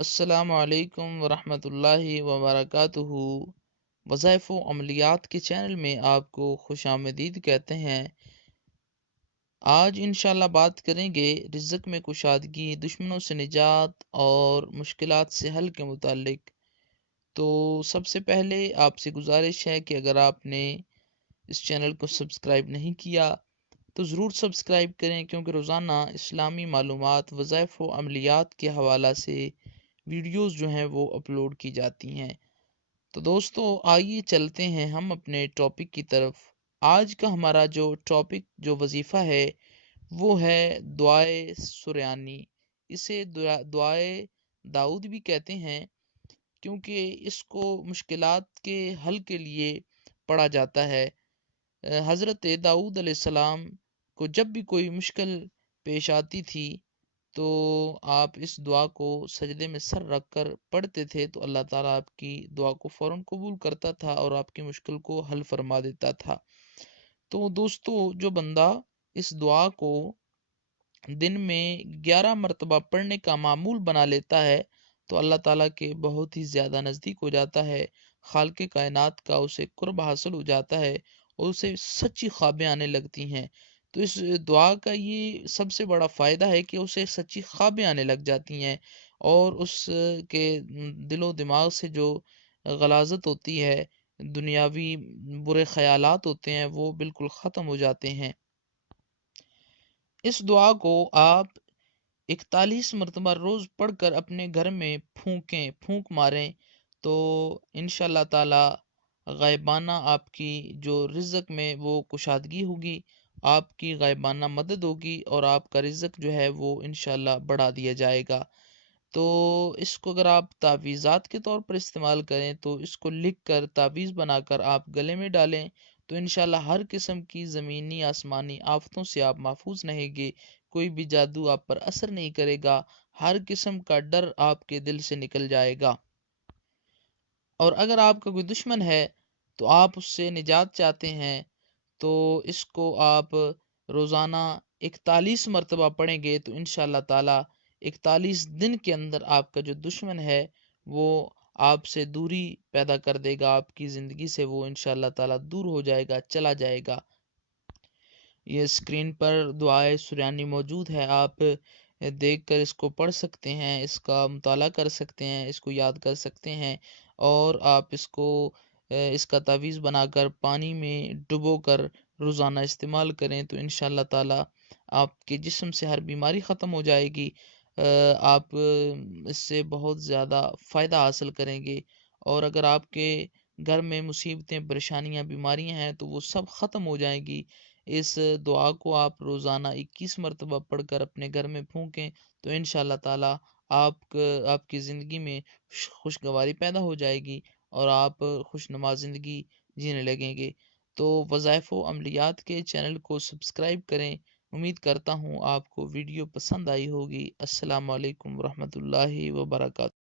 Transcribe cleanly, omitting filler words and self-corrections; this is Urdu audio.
السلام علیکم ورحمۃ اللہ وبرکاتہ۔ وظائف و عملیات کے چینل میں آپ کو خوش آمدید کہتے ہیں۔ آج انشاءاللہ بات کریں گے رزق میں کشادگی، دشمنوں سے نجات اور مشکلات سے حل کے متعلق۔ تو سب سے پہلے آپ سے گزارش ہے کہ اگر آپ نے اس چینل کو سبسکرائب نہیں کیا تو ضرور سبسکرائب کریں، کیونکہ روزانہ اسلامی معلومات، وظائف و عملیات کے حوالہ سے ویڈیوز جو ہیں وہ اپلوڈ کی جاتی ہیں۔ تو دوستو آئیے چلتے ہیں ہم اپنے ٹاپک کی طرف۔ آج کا ہمارا جو ٹاپک، جو وظیفہ ہے، وہ ہے دعائے سریانی۔ اسے دعائے داؤد بھی کہتے ہیں، کیونکہ اس کو مشکلات کے حل کے لیے پڑھا جاتا ہے۔ حضرت داؤد علیہ السلام کو جب بھی کوئی مشکل پیش آتی تھی تو آپ اس دعا کو سجدے میں سر رکھ کر پڑھتے تھے، تو اللہ تعالیٰ آپ کی دعا کو فوراً قبول کرتا تھا اور آپ کی مشکل کو حل فرما دیتا تھا۔ تو دوستو جو بندہ اس دعا کو دن میں 11 مرتبہ پڑھنے کا معمول بنا لیتا ہے تو اللہ تعالیٰ کے بہت ہی زیادہ نزدیک ہو جاتا ہے، خالق کائنات کا اسے قرب حاصل ہو جاتا ہے اور اسے سچی خوابیں آنے لگتی ہیں۔ تو اس دعا کا یہ سب سے بڑا فائدہ ہے کہ اسے سچی خوابیں آنے لگ جاتی ہیں، اور اس کے دل و دماغ سے جو غلاظت ہوتی ہے، دنیاوی برے خیالات ہوتے ہیں، وہ بالکل ختم ہو جاتے ہیں۔ اس دعا کو آپ 41 مرتبہ روز پڑھ کر اپنے گھر میں پھونک ماریں تو انشاءاللہ تعالی غائبانہ آپ کی جو رزق میں وہ کشادگی ہوگی، آپ کی غائبانہ مدد ہوگی اور آپ کا رزق جو ہے وہ انشاءاللہ بڑھا دیا جائے گا۔ تو اس کو اگر آپ تعویذات کے طور پر استعمال کریں تو اس کو لکھ کر تعویذ بنا کر آپ گلے میں ڈالیں تو انشاءاللہ ہر قسم کی زمینی آسمانی آفتوں سے آپ محفوظ رہیں گے، کوئی بھی جادو آپ پر اثر نہیں کرے گا، ہر قسم کا ڈر آپ کے دل سے نکل جائے گا۔ اور اگر آپ کا کوئی دشمن ہے تو آپ اس سے نجات چاہتے ہیں تو اس کو آپ روزانہ 41 مرتبہ پڑھیں گے تو انشاءاللہ تعالی 41 دن کے اندر آپ کا جو دشمن ہے وہ آپ سے دوری پیدا کر دے گا، آپ کی زندگی سے وہ انشاءاللہ تعالی دور ہو جائے گا، چلا جائے گا۔ یہ اسکرین پر دعائے سریانی موجود ہے، آپ دیکھ کر اس کو پڑھ سکتے ہیں، اس کا مطالعہ کر سکتے ہیں، اس کو یاد کر سکتے ہیں، اور آپ اس کو اس کا تعویذ بنا کر پانی میں ڈبو کر روزانہ استعمال کریں تو انشاءاللہ تعالی آپ کے جسم سے ہر بیماری ختم ہو جائے گی، آپ اس سے بہت زیادہ فائدہ حاصل کریں گے، اور اگر آپ کے گھر میں مصیبتیں، پریشانیاں، بیماریاں ہیں تو وہ سب ختم ہو جائیں گی۔ اس دعا کو آپ روزانہ 21 مرتبہ پڑھ کر اپنے گھر میں پھونکیں تو انشاءاللہ تعالی آپ کی زندگی میں خوشگواری پیدا ہو جائے گی اور آپ خوشنما زندگی جینے لگیں گے۔ تو وظائف و عملیات کے چینل کو سبسکرائب کریں۔ امید کرتا ہوں آپ کو ویڈیو پسند آئی ہوگی۔ السلام علیکم ورحمۃ اللہ وبرکاتہ۔